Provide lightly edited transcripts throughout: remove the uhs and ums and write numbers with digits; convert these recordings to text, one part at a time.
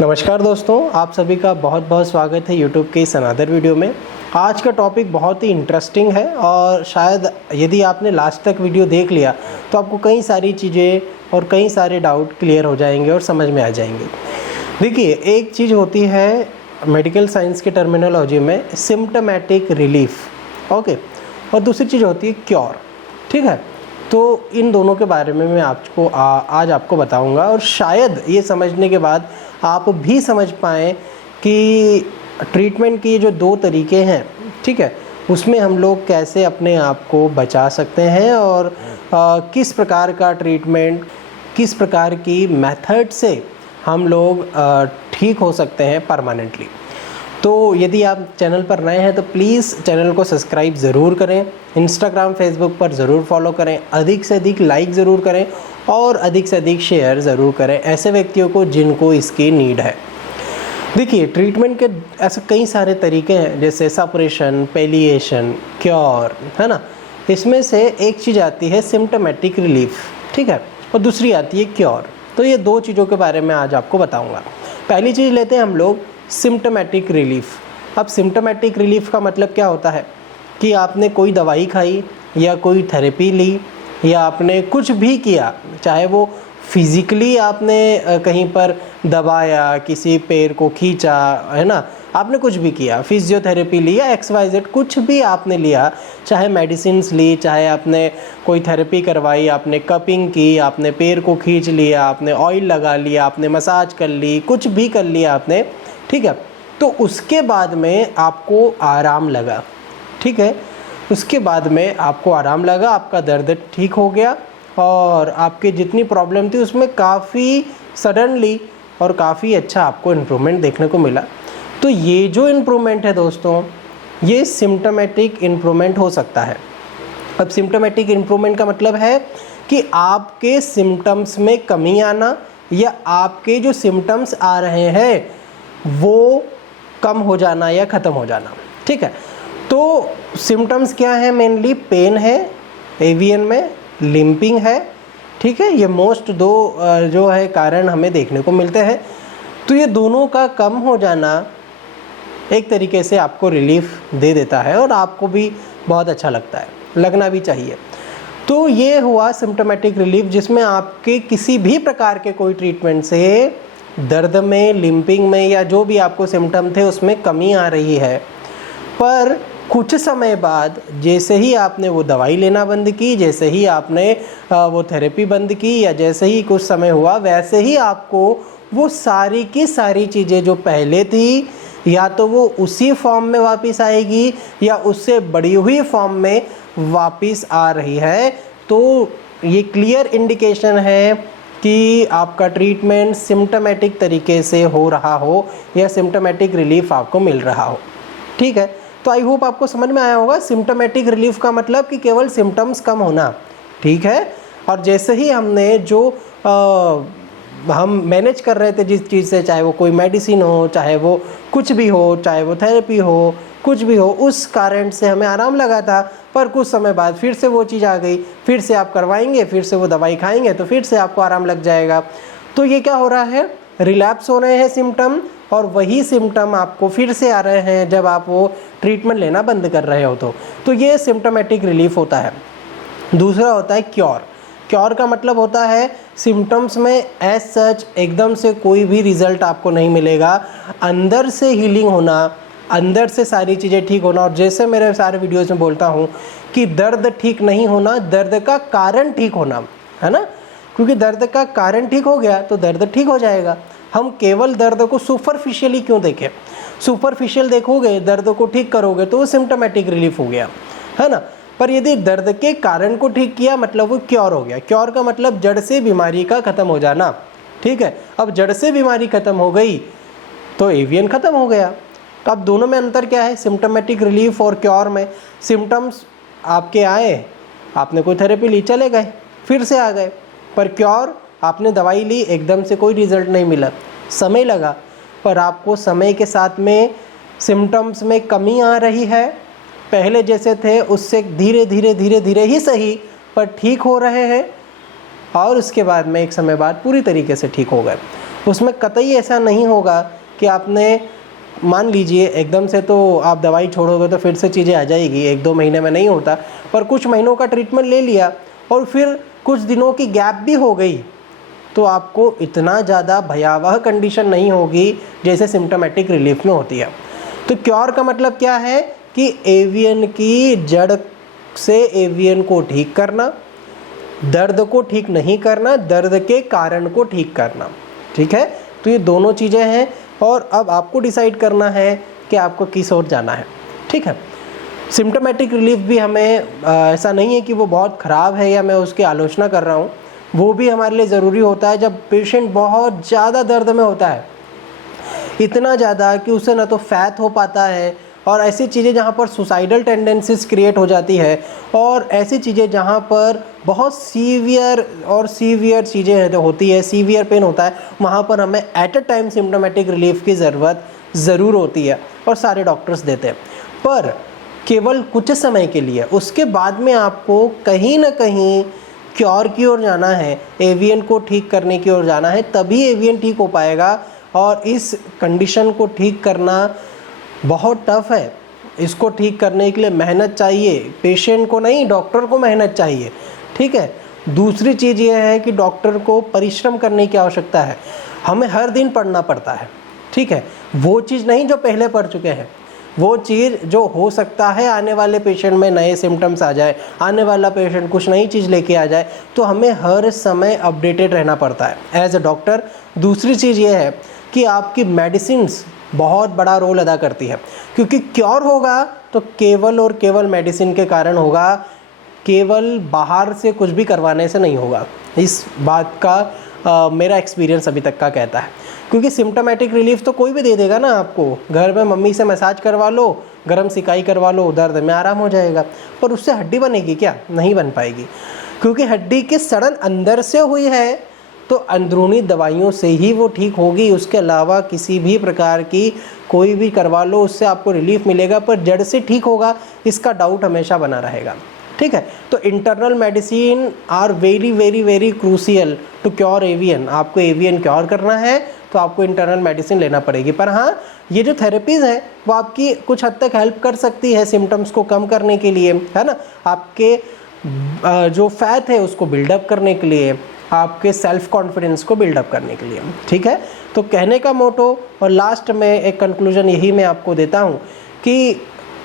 नमस्कार दोस्तों, आप सभी का बहुत बहुत स्वागत है यूट्यूब के इस अनदर वीडियो में। आज का टॉपिक बहुत ही इंटरेस्टिंग है और शायद यदि आपने लास्ट तक वीडियो देख लिया तो आपको कई सारी चीज़ें और कई सारे डाउट क्लियर हो जाएंगे और समझ में आ जाएंगे। देखिए, एक चीज़ होती है मेडिकल साइंस की टर्मिनोलॉजी में सिम्टोमेटिक रिलीफ, ओके, और दूसरी चीज़ होती है क्योर। ठीक है, तो इन दोनों के बारे में मैं आज आपको बताऊंगा और शायद ये समझने के बाद आप भी समझ पाएँ कि ट्रीटमेंट के जो दो तरीके हैं, ठीक है, उसमें हम लोग कैसे अपने आप को बचा सकते हैं और किस प्रकार का ट्रीटमेंट, किस प्रकार की मेथड से हम लोग ठीक हो सकते हैं परमानेंटली। तो यदि आप चैनल पर नए हैं तो प्लीज़ चैनल को सब्सक्राइब ज़रूर करें, इंस्टाग्राम फेसबुक पर ज़रूर फॉलो करें, अधिक से अधिक लाइक ज़रूर करें और अधिक से अधिक शेयर ज़रूर करें ऐसे व्यक्तियों को जिनको इसकी नीड है। देखिए, ट्रीटमेंट के ऐसे कई सारे तरीके हैं, जैसे सपरेशन, पैलिएशन, क्योर, है ना। इसमें से एक चीज़ आती है सिम्टोमेटिक रिलीफ, ठीक है, और दूसरी आती है क्योर। तो ये दो चीज़ों के बारे में आज आपको बताऊँगा। पहली चीज़ लेते हैं हम लोग सिम्टोमेटिक रिलीफ। अब सिम्टोमेटिक रिलीफ का मतलब क्या होता है कि आपने कोई दवाई खाई या कोई थेरेपी ली या आपने कुछ भी किया, चाहे वो फिज़िकली आपने कहीं पर दबाया, किसी पैर को खींचा, है ना, आपने कुछ भी किया, फिजियोथेरेपी ली या XYZ कुछ भी आपने लिया, चाहे मेडिसिन्स ली, चाहे आपने कोई थेरेपी करवाई, आपने कपिंग की, आपने पैर को खींच लिया, आपने ऑयल लगा लिया, आपने मसाज कर ली, कुछ भी कर लिया आपने, ठीक है, तो उसके बाद में आपको आराम लगा, ठीक है, उसके बाद में आपको आराम लगा, आपका दर्द ठीक हो गया और आपकी जितनी प्रॉब्लम थी उसमें काफ़ी सडनली और काफ़ी अच्छा आपको इम्प्रूवमेंट देखने को मिला। तो ये जो इम्प्रूवमेंट है दोस्तों, ये सिम्टोमेटिक इम्प्रूवमेंट हो सकता है। अब सिम्टोमेटिक इम्प्रूवमेंट का मतलब है कि आपके सिम्टम्स में कमी आना या आपके जो सिम्टम्स आ रहे हैं वो कम हो जाना या ख़त्म हो जाना, ठीक है। तो सिम्टम्स क्या है? मेनली पेन है एवियन में, लिम्पिंग है, ठीक है, ये मोस्ट दो जो है कारण हमें देखने को मिलते हैं। तो ये दोनों का कम हो जाना एक तरीके से आपको रिलीफ दे देता है और आपको भी बहुत अच्छा लगता है, लगना भी चाहिए। तो ये हुआ सिम्टोमेटिक रिलीफ, जिसमें आपके किसी भी प्रकार के कोई ट्रीटमेंट से दर्द में, लिम्पिंग में या जो भी आपको सिम्टम थे उसमें कमी आ रही है। पर कुछ समय बाद जैसे ही आपने वो दवाई लेना बंद की, जैसे ही आपने वो थेरेपी बंद की या जैसे ही कुछ समय हुआ, वैसे ही आपको वो सारी की सारी चीज़ें जो पहले थी या तो वो उसी फॉर्म में वापस आएगी या उससे बड़ी हुई फॉर्म में वापस आ रही है। तो ये क्लियर इंडिकेशन है कि आपका ट्रीटमेंट सिम्टोमेटिक तरीके से हो रहा हो या सिम्टोमेटिक रिलीफ आपको मिल रहा हो, ठीक है। तो आई होप आपको समझ में आया होगा। सिम्टोमेटिक रिलीफ का मतलब कि केवल सिम्टम्स कम होना, ठीक है। और जैसे ही हमने जो हम मैनेज कर रहे थे जिस चीज़ से, चाहे वो कोई मेडिसिन हो, चाहे वो कुछ भी हो, चाहे वो थेरेपी हो, कुछ भी हो, उस कारण से हमें आराम लगा था, पर कुछ समय बाद फिर से वो चीज़ आ गई, फिर से आप करवाएंगे, फिर से वो दवाई खाएंगे तो फिर से आपको आराम लग जाएगा। तो ये क्या हो रहा है? रिलैप्स हो रहे हैं सिम्टम और वही सिम्टम आपको फिर से आ रहे हैं जब आप वो ट्रीटमेंट लेना बंद कर रहे हो। तो ये सिम्टोमेटिक रिलीफ होता है। दूसरा होता है क्योर। क्योर का मतलब होता है सिम्टम्स में एज सच एकदम से कोई भी रिज़ल्ट आपको नहीं मिलेगा, अंदर से हीलिंग होना, अंदर से सारी चीज़ें ठीक होना। और जैसे मेरे सारे वीडियोज़ में बोलता हूँ कि दर्द ठीक नहीं होना, दर्द का कारण ठीक होना, है ना, क्योंकि दर्द का कारण ठीक हो गया तो दर्द ठीक हो जाएगा। हम केवल दर्द को सुपरफिशियली क्यों देखें? सुपरफिशियल देखोगे, दर्द को ठीक करोगे तो वो सिम्टोमेटिक रिलीफ हो गया, है ना। पर यदि दर्द के कारण को ठीक किया मतलब वो क्योर हो गया। क्योर का मतलब जड़ से बीमारी का ख़त्म हो जाना, ठीक है। अब जड़ से बीमारी ख़त्म हो गई तो एवियन ख़त्म हो गया। तो अब दोनों में अंतर क्या है? सिम्टोमेटिक रिलीफ और क्योर में सिम्टम्स आपके आए, आपने कोई थेरेपी ली, चले गए, फिर से आ गए। पर क्योर, आपने दवाई ली, एकदम से कोई रिज़ल्ट नहीं मिला, समय लगा, पर आपको समय के साथ में सिम्टम्स में कमी आ रही है, पहले जैसे थे उससे धीरे धीरे धीरे धीरे ही सही पर ठीक हो रहे हैं और उसके बाद में एक समय बाद पूरी तरीके से ठीक हो गए। उसमें कतई ऐसा नहीं होगा कि आपने मान लीजिए एकदम से तो आप दवाई छोड़ोगे तो फिर से चीज़ें आ जाएगी, 1-2 महीने में नहीं होता, पर कुछ महीनों का ट्रीटमेंट ले लिया और फिर कुछ दिनों की गैप भी हो गई तो आपको इतना ज़्यादा भयावह कंडीशन नहीं होगी जैसे सिम्टोमेटिक रिलीफ में होती है। तो क्योर का मतलब क्या है कि एवियन की जड़ से एवियन को ठीक करना, दर्द को ठीक नहीं करना, दर्द के कारण को ठीक करना। ठीक है, तो ये दोनों चीज़ें हैं और अब आपको डिसाइड करना है कि आपको किस ओर जाना है। ठीक है, सिम्टोमेटिक रिलीफ भी हमें ऐसा नहीं है कि वो बहुत ख़राब है या मैं उसकी आलोचना कर रहा हूँ, वो भी हमारे लिए ज़रूरी होता है जब पेशेंट बहुत ज़्यादा दर्द में होता है, इतना ज़्यादा कि उसे ना तो फैथ हो पाता है और ऐसी चीज़ें जहाँ पर सुसाइडल टेंडेंसीज क्रिएट हो जाती है और ऐसी चीज़ें जहाँ पर बहुत सीवियर चीज़ें होती है, सीवियर पेन होता है, वहाँ पर हमें at a time symptomatic relief की ज़रूरत ज़रूर होती है और सारे डॉक्टर्स देते हैं, पर केवल कुछ समय के लिए। उसके बाद में आपको कहीं ना कहीं क्योर की ओर जाना है, एवियन को ठीक करने की ओर जाना है, तभी एवियन ठीक हो पाएगा। और इस कंडीशन को ठीक करना बहुत टफ है, इसको ठीक करने के लिए मेहनत चाहिए, पेशेंट को नहीं डॉक्टर को मेहनत चाहिए। ठीक है, दूसरी चीज़ ये है कि डॉक्टर को परिश्रम करने की आवश्यकता है, हमें हर दिन पढ़ना पड़ता है। ठीक है, वो चीज़ नहीं जो पहले पढ़ चुके हैं, वो चीज़ जो हो सकता है आने वाले पेशेंट में नए सिम्टम्स आ जाए, आने वाला पेशेंट कुछ नई चीज़ लेके आ जाए, तो हमें हर समय अपडेटेड रहना पड़ता है एज अ डॉक्टर। दूसरी चीज़ ये है कि आपकी मेडिसिन्स बहुत बड़ा रोल अदा करती है, क्योंकि क्योर होगा तो केवल और केवल मेडिसिन के कारण होगा, केवल बाहर से कुछ भी करवाने से नहीं होगा। इस बात का मेरा एक्सपीरियंस अभी तक का कहता है, क्योंकि सिम्टोमेटिक रिलीफ तो कोई भी दे देगा ना आपको, घर में मम्मी से मसाज करवा लो, गर्म सिकाई करवा लो, दर्द में आराम हो जाएगा, पर उससे हड्डी बनेगी क्या? नहीं बन पाएगी, क्योंकि हड्डी की सड़न अंदर से हुई है तो अंदरूनी दवाइयों से ही वो ठीक होगी, उसके अलावा किसी भी प्रकार की कोई भी करवा लो उससे आपको रिलीफ मिलेगा, पर जड़ से ठीक होगा इसका डाउट हमेशा बना रहेगा। ठीक है, तो internal medicine are very very very crucial to cure avian. आपको एवियन क्योर करना है तो आपको इंटरनल मेडिसिन लेना पड़ेगी, पर हाँ ये जो थेरेपीज़ हैं वो आपकी कुछ हद तक हेल्प कर सकती है सिम्टम्स को कम करने के लिए, है ना, आपके जो फैट है उसको बिल्डअप करने के लिए, आपके सेल्फ कॉन्फिडेंस को बिल्डअप करने के लिए। ठीक है, तो कहने का मोटो और लास्ट में एक कंक्लूजन यही मैं आपको देता हूँ कि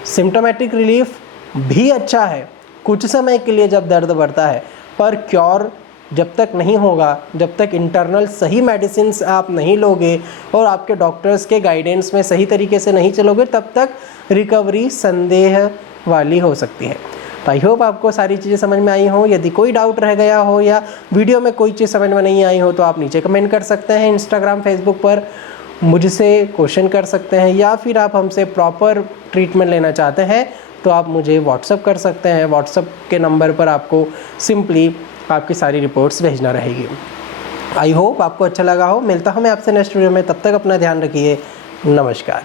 सिम्टोमेटिक रिलीफ भी अच्छा है कुछ समय के लिए जब दर्द बढ़ता है, पर क्योर जब तक नहीं होगा, जब तक इंटरनल सही मेडिसिन्स आप नहीं लोगे और आपके डॉक्टर्स के गाइडेंस में सही तरीके से नहीं चलोगे, तब तक रिकवरी संदेह वाली हो सकती है। तो आई होप आपको सारी चीज़ें समझ में आई हो। यदि कोई डाउट रह गया हो या वीडियो में कोई चीज़ समझ में नहीं आई हो तो आप नीचे कमेंट कर सकते हैं, इंस्टाग्राम फेसबुक पर मुझसे क्वेश्चन कर सकते हैं, या फिर आप हमसे प्रॉपर ट्रीटमेंट लेना चाहते हैं तो आप मुझे व्हाट्सअप कर सकते हैं। व्हाट्सअप के नंबर पर आपको सिंपली आपकी सारी रिपोर्ट्स भेजना रहेगी। आई होप आपको अच्छा लगा हो। मिलता हूँ मैं आपसे नेक्स्ट वीडियो में, तब तक अपना ध्यान रखिए। नमस्कार।